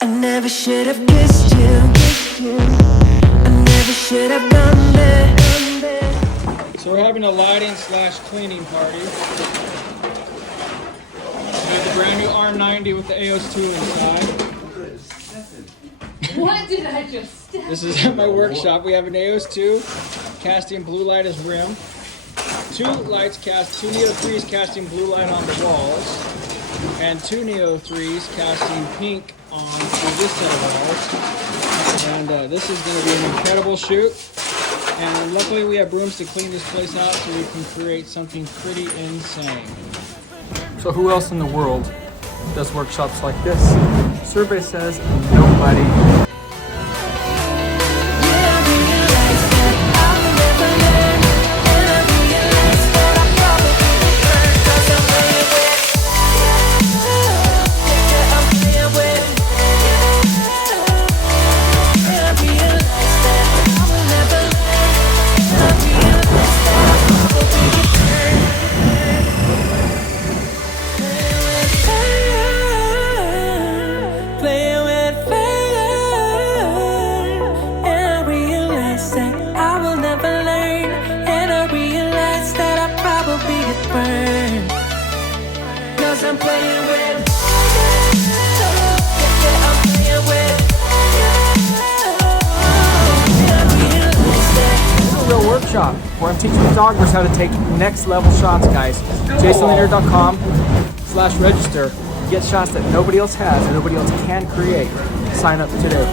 I never should have kissed you. I never should have done that. So we're having a lighting / cleaning party. We have the brand new R90 with the Aeos 2 inside. What did I just step? This is at my workshop. We have an Aeos 2 casting blue light as rim. 2 lights cast, 2 Neo 3s casting blue light on the walls. And 2 Neo 3s casting pink on through this set of walls. And this is going to be an incredible shoot. And luckily we have brooms to clean this place out so we can create something pretty insane. So who else in the world does workshops like this? Survey says nobody. I'm playing with This is a real workshop where I'm teaching photographers how to take next level shots, guys. jasonlanierphotography.com/register. Get shots that nobody else has and nobody else can create. Sign up today.